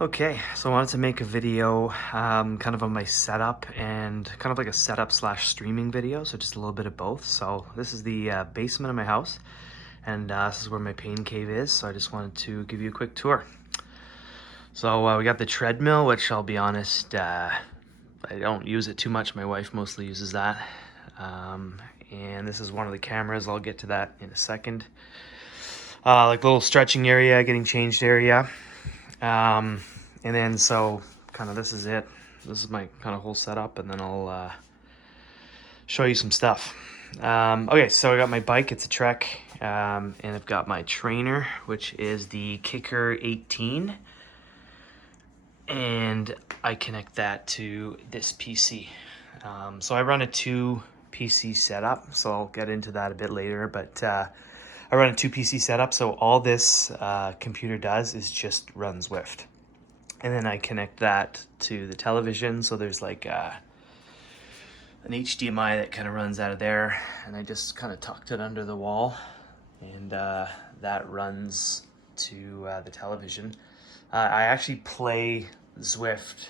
Okay, so I wanted to make a video kind of on my setup and kind of like a setup slash streaming video, so just a little bit of both. So this is the basement of my house, and this is where my pain cave is, so I just wanted to give you a quick tour. So we got the treadmill, which I'll be honest, I don't use it too much. My wife mostly uses that. And this is one of the cameras. I'll get to that in a second. Like little stretching area, getting changed area. And then so kind of this is it. This is my kind of whole setup, and then I'll show you some stuff. Okay, so I got my bike. It's a Trek, and I've got my trainer, which is the Kicker 18, and I connect that to this PC. So I run a 2 PC setup, so I'll get into that a bit later, but I run a 2 PC setup, so all this computer does is just run Zwift. And then I connect that to the television, so there's like an HDMI that kind of runs out of there, and I just kind of tucked it under the wall, and that runs to the television. I actually play Zwift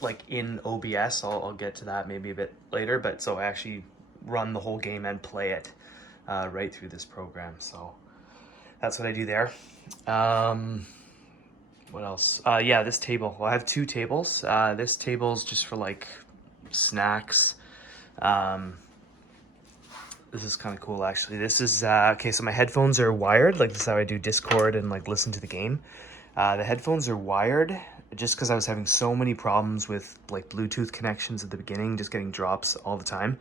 like in OBS. I'll get to that maybe a bit later, but so I actually run the whole game and play it right through this program. So that's what I do there. What else? Yeah, this table. Well, I have 2 tables. This table's just for like snacks. This is kind of cool actually. This is okay, so my headphones are wired. Like this is how I do Discord and like listen to the game. The headphones are wired just because I was having so many problems with like Bluetooth connections at the beginning, just getting drops all the time.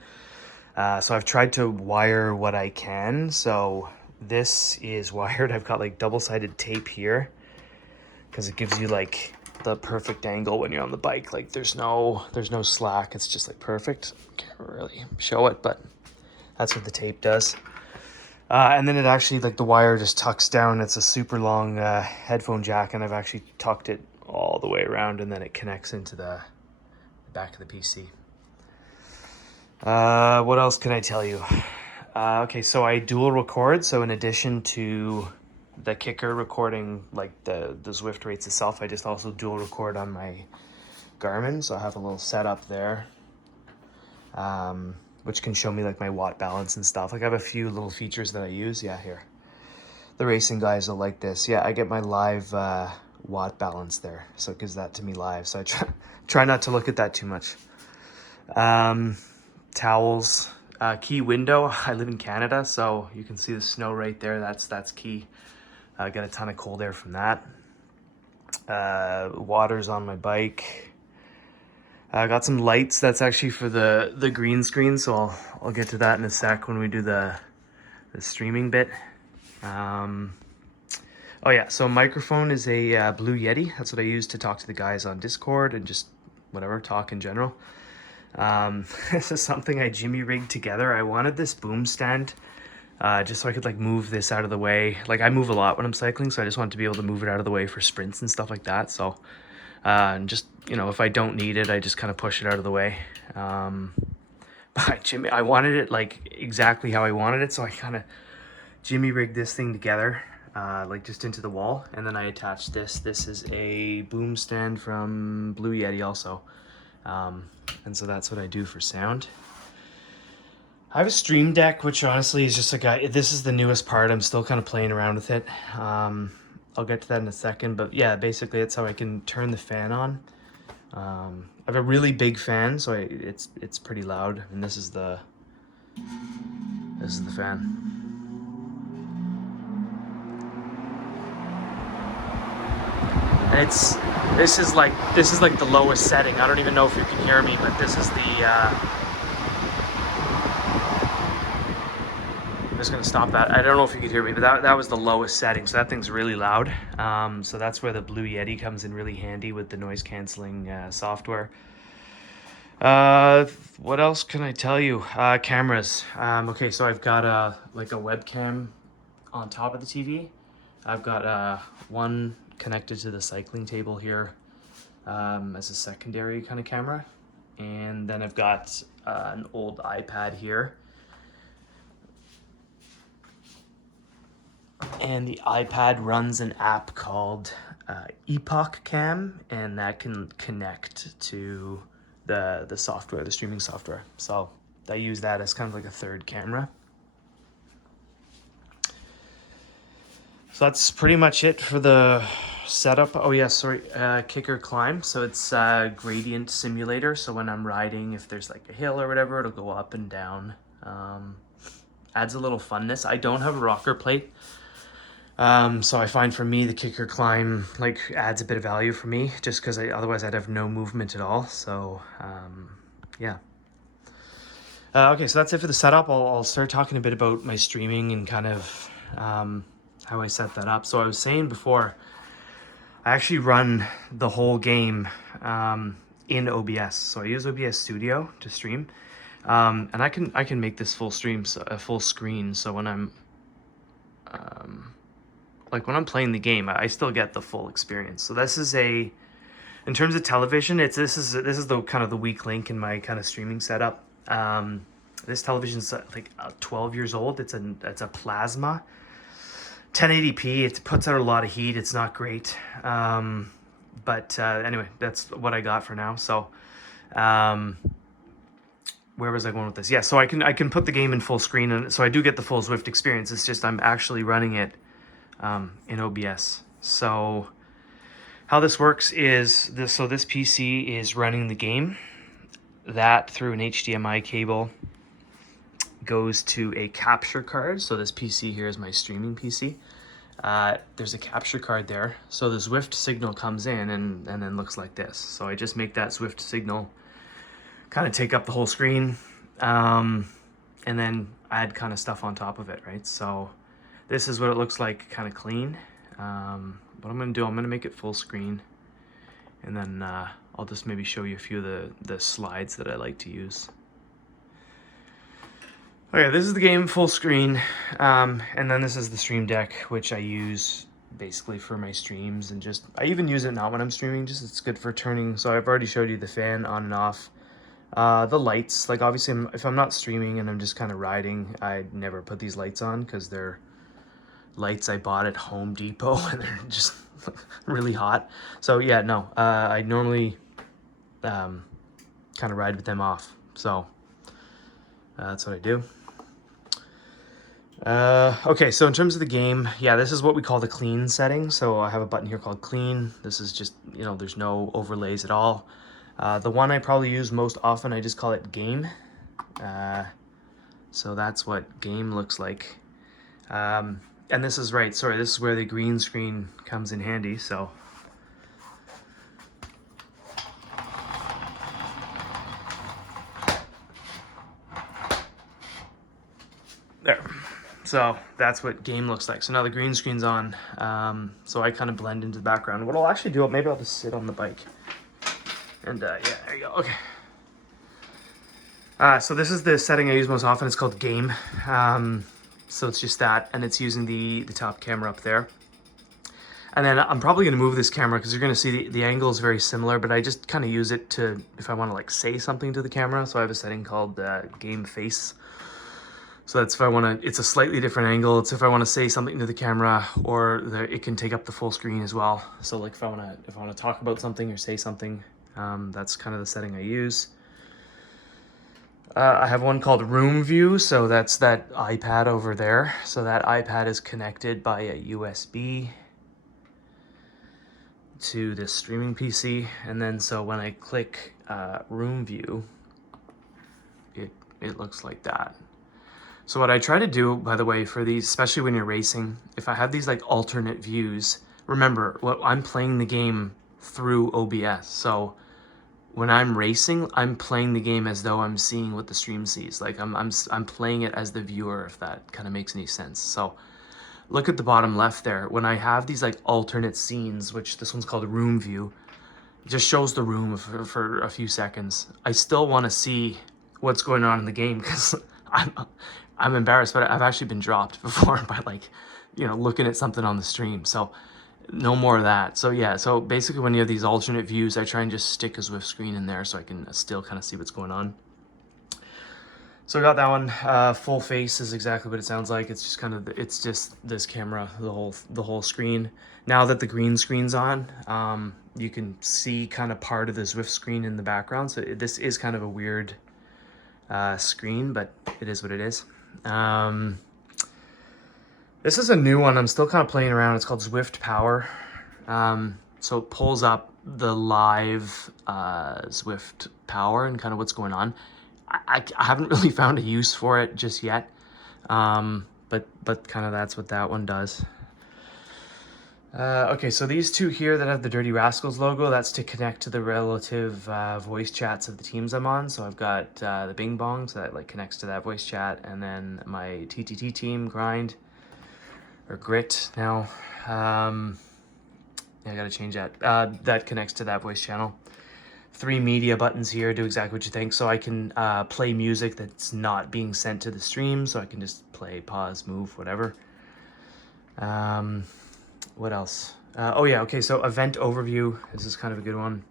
So I've tried to wire what I can. So this is wired. I've got like double-sided tape here because it gives you like the perfect angle when you're on the bike. Like there's no slack. It's just like perfect. Can't really show it, but that's what the tape does. And then it actually, like the wire just tucks down. It's a super long headphone jack, and I've actually tucked it all the way around, and then it connects into the back of the PC. What else can I tell you? Okay, so I dual record. So in addition to the Kicker recording, like the Zwift rates itself, I just also dual record on my Garmin. So I have a little setup there, which can show me like my watt balance and stuff. Like I have a few little features that I use. Yeah, here. The racing guys will like this. Yeah, I get my live watt balance there. So it gives that to me live. So I try not to look at that too much. Towels, key window. I live in Canada, so you can see the snow right there. That's key. I got a ton of cold air from that. Water's on my bike. I got some lights. That's actually for the green screen, so I'll get to that in a sec when we do the streaming bit. Oh yeah, so microphone is a Blue Yeti. That's what I use to talk to the guys on Discord and just whatever, talk in general. This is something I Jimmy rigged together. I wanted this boom stand just so I could like move this out of the way. Like I move a lot when I'm cycling, so I just wanted to be able to move it out of the way for sprints and stuff like that. So and just, you know, if I don't need it, I just kind of push it out of the way. But Jimmy, I wanted it like exactly how I wanted it, so I kind of Jimmy rigged this thing together, like just into the wall, and then I attached this. This is a boom stand from Blue Yeti also. And so that's what I do for sound. I have a stream deck, which honestly is just this is the newest part. I'm still kind of playing around with it. I'll get to that in a second, but yeah, basically it's how I can turn the fan on. I have a really big fan, so it's pretty loud, and this is the fan. And this is like the lowest setting. I don't even know if you can hear me, but this is I'm just gonna stop that. I don't know if you could hear me, but that was the lowest setting, so that thing's really loud. So that's where the Blue Yeti comes in really handy with the noise canceling software. What else can I tell you? Cameras. Okay, so I've got like a webcam on top of the TV. I've got one connected to the cycling table here as a secondary kind of camera, and then I've got an old iPad here, and the iPad runs an app called Epoch Cam, and that can connect to the software, the streaming software. So I use that as kind of like a third camera. So that's pretty much it for the setup. Oh yeah, sorry, kicker climb. So it's a gradient simulator. So when I'm riding, if there's like a hill or whatever, it'll go up and down. Adds a little funness. I don't have a rocker plate. So I find for me, the kicker climb like adds a bit of value for me, just because otherwise I'd have no movement at all. So yeah. Okay, so that's it for the setup. I'll start talking a bit about my streaming and kind of how I set that up. So I was saying before, I actually run the whole game in OBS. So I use OBS Studio to stream, and I can make this full stream, a full screen. So when I'm when I'm playing the game, I still get the full experience. So this is in terms of television, this is the kind of the weak link in my kind of streaming setup. This television's like 12 years old. It's a plasma 1080p. It puts out a lot of heat. It's not great. But anyway, that's what I got for now. So where was I going with this? Yeah, so I can put the game in full screen, and so I do get the full Zwift experience. It's just I'm actually running it in OBS. So how this works is this PC is running the game. That through an HDMI cable goes to a capture card. So this PC here is my streaming PC. There's a capture card there. So the Zwift signal comes in and then looks like this. So I just make that Zwift signal kind of take up the whole screen, and then add kind of stuff on top of it, right? So this is what it looks like, kind of clean. What I'm gonna do, I'm gonna make it full screen, and then I'll just maybe show you a few of the slides that I like to use. Okay, this is the game full screen, and then this is the stream deck, which I use basically for my streams, and I even use it not when I'm streaming, just it's good for turning. So I've already showed you the fan on and off. The lights, like obviously if I'm not streaming and I'm just kind of riding, I'd never put these lights on because they're lights I bought at Home Depot and they're just really hot. So yeah, no, I normally kind of ride with them off. So that's what I do. Okay, so in terms of the game, yeah, this is what we call the clean setting. So I have a button here called clean. This is just, there's no overlays at all. The one I probably use most often, I just call it game. So that's what game looks like. And this is this is where the green screen comes in handy. So there. So that's what game looks like. So now the green screen's on. So I kind of blend into the background. What I'll actually do, maybe I'll just sit on the bike. And yeah, there you go. Okay. So this is the setting I use most often. It's called game. So it's just that, and it's using the top camera up there. And then I'm probably going to move this camera because you're going to see the angle is very similar, but I just kind of use it to, if I want to like say something to the camera. So I have a setting called game face. So that's if I want to, it's a slightly different angle. It's if I want to say something to the camera, or it can take up the full screen as well. So like if I want to talk about something or say something, that's kind of the setting I use. I have one called room view. So that's that iPad over there. So that iPad is connected by a USB to this streaming PC. And then so when I click room view, it looks like that. So what I try to do, by the way, for these, especially when you're racing, if I have these like alternate views, remember I'm playing the game through OBS. So when I'm racing, I'm playing the game as though I'm seeing what the stream sees. Like I'm playing it as the viewer, if that kind of makes any sense. So look at the bottom left there. When I have these like alternate scenes, which this one's called room view, it just shows the room for a few seconds. I still want to see what's going on in the game because I'm embarrassed, but I've actually been dropped before by looking at something on the stream. So no more of that. So yeah, so basically when you have these alternate views, I try and just stick a Zwift screen in there so I can still kind of see what's going on. So I got that one. Full face is exactly what it sounds like. It's just kind of, it's just this camera, the whole screen. Now that the green screen's on, you can see kind of part of the Zwift screen in the background. So this is kind of a weird screen, but it is what it is. This is a new one. I'm still kind of playing around. It's called Zwift Power. So it pulls up the live Zwift Power and kind of what's going on. I haven't really found a use for it just yet, but kind of that's what that one does. Okay, so these two here that have the Dirty Rascals logo, that's to connect to the relative voice chats of the teams I'm on. So I've got the Bing Bong, so that like connects to that voice chat, and then my TTT team, Grind, or Grit now. Yeah, I gotta change that. That connects to that voice channel. 3 media buttons here do exactly what you think. So I can play music that's not being sent to the stream. So I can just play, pause, move, whatever. What else? Oh yeah, okay, so event overview. This is kind of a good one.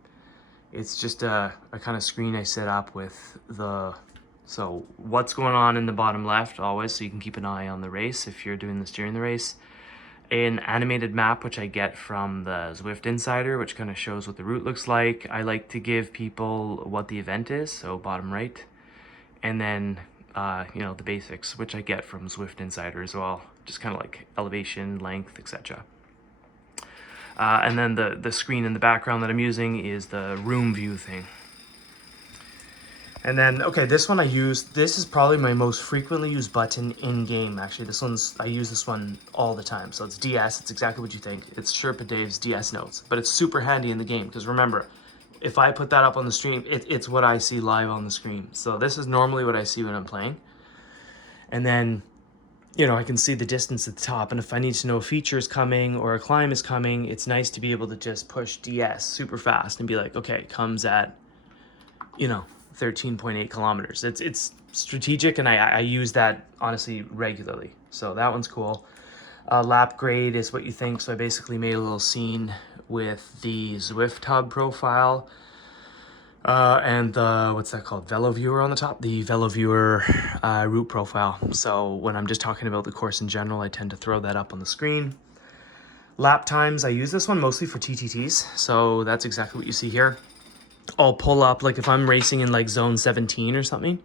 It's just a kind of screen I set up with so what's going on in the bottom left always, so you can keep an eye on the race if you're doing this during the race. An animated map, which I get from the Zwift Insider, which kind of shows what the route looks like. I like to give people what the event is, so bottom right. And then, you know, the basics, which I get from Zwift Insider as well. Just kind of like elevation, length, etc. And then the screen in the background that I'm using is the room view thing. And then, okay, this one I use, this is probably my most frequently used button in-game, actually. I use this one all the time. So it's DS, it's exactly what you think. It's Sherpa Dave's DS Notes, but it's super handy in the game, because remember, if I put that up on the stream, it's what I see live on the screen. So this is normally what I see when I'm playing. And then, you know, I can see the distance at the top, and if I need to know a feature is coming or a climb is coming, it's nice to be able to just push DS super fast and be like, okay, it comes at, you know, 13.8 kilometers. It's strategic, and I use that honestly regularly. So that one's cool. Lap grade is what you think. So I basically made a little scene with the Zwift Hub profile and the, what's that called? Velo Viewer on the top, the Velo Viewer route profile. So when I'm just talking about the course in general, I tend to throw that up on the screen. Lap times, I use this one mostly for TTTs. So that's exactly what you see here. I'll pull up, like if I'm racing in like zone 17 or something,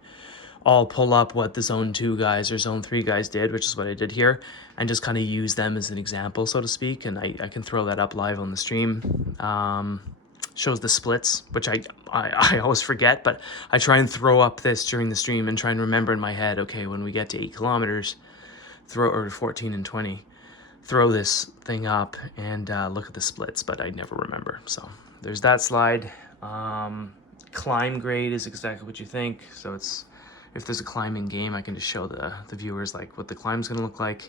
I'll pull up what the zone 2 guys or zone 3 guys did, which is what I did here, and just kind of use them as an example, so to speak, and I can throw that up live on the stream. Shows the splits, which I always forget, but I try and throw up this during the stream and try and remember in my head, okay, when we get to 8 kilometers, or 14 and 20, throw this thing up and look at the splits, but I never remember. So there's that slide. Climb grade is exactly what you think. So it's, if there's a climb in game, I can just show the viewers like what the climb's gonna look like.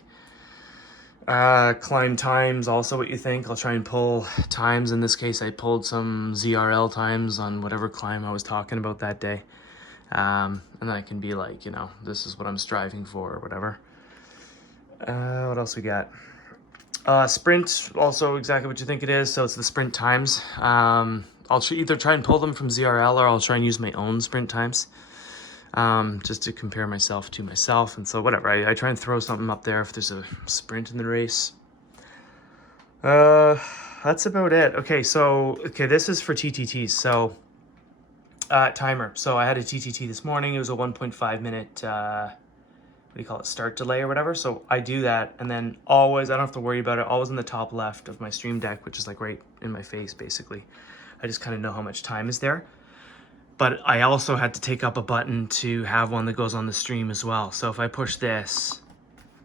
Climb times, also what you think. I'll try and pull times. In this case, I pulled some ZRL times on whatever climb I was talking about that day. And then I can be like, you know, this is what I'm striving for or whatever. What else we got? Sprint, also exactly what you think it is. So it's the sprint times. I'll either try and pull them from ZRL, or I'll try and use my own sprint times, just to compare myself to myself. And so whatever, I try and throw something up there if there's a sprint in the race. That's about it. Okay, so, this is for TTTs. So, timer. So I had a TTT this morning. It was a 1.5 minute, what do you call it, start delay or whatever. So I do that, and then always, I don't have to worry about it, always in the top left of my stream deck, which is like right in my face, basically. I just kind of know how much time is there. But I also had to take up a button to have one that goes on the stream as well. So if I push this,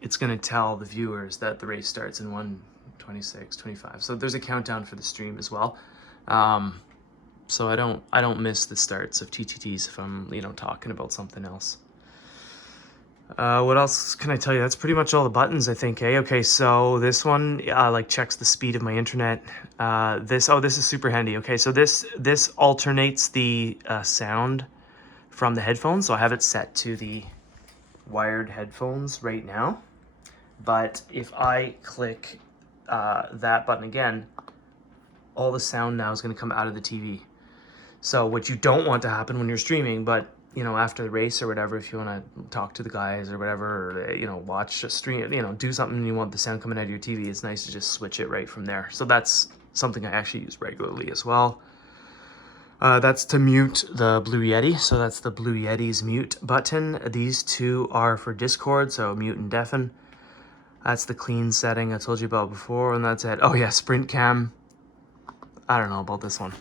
it's going to tell the viewers that the race starts in 1:26, 25. So there's a countdown for the stream as well. So I don't miss the starts of TTTs if I'm, you know, talking about something else. What else can I tell you? That's pretty much all the buttons, I think, eh? Okay, so this one, like, checks the speed of my internet. This is super handy. Okay, so this alternates the sound from the headphones. So I have it set to the wired headphones right now. But if I click that button again, all the sound now is going to come out of the TV. So what you don't want to happen when you're streaming, but you know, after the race or whatever, if you want to talk to the guys or whatever, or, you know, watch a stream, you know, do something and you want the sound coming out of your TV, it's nice to just switch it right from there. So that's something I actually use regularly as well. That's to mute the Blue Yeti. So that's the Blue Yeti's mute button. These two are for Discord, so mute and deafen. That's the clean setting I told you about before, and that's it. Oh yeah, sprint cam. I don't know about this one.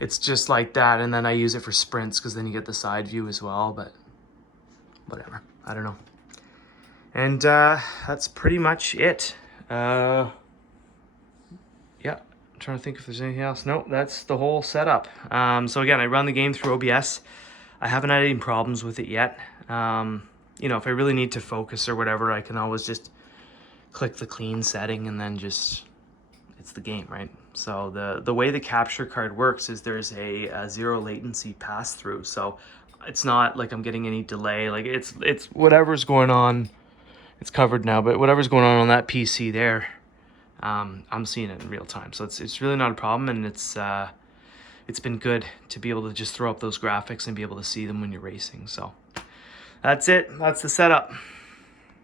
It's just like that, and then I use it for sprints because then you get the side view as well, but whatever. I don't know. And that's pretty much it. Yeah, I'm trying to think if there's anything else. Nope, that's the whole setup. So again, I run the game through OBS. I haven't had any problems with it yet. You know, if I really need to focus or whatever, I can always just click the clean setting and then just, it's the game, right? So the way the capture card works is there's a zero latency pass through. So it's not like I'm getting any delay. Like it's whatever's going on, it's covered now, but whatever's going on that PC there, I'm seeing it in real time. So it's really not a problem, and it's been good to be able to just throw up those graphics and be able to see them when you're racing. So that's it. That's the setup.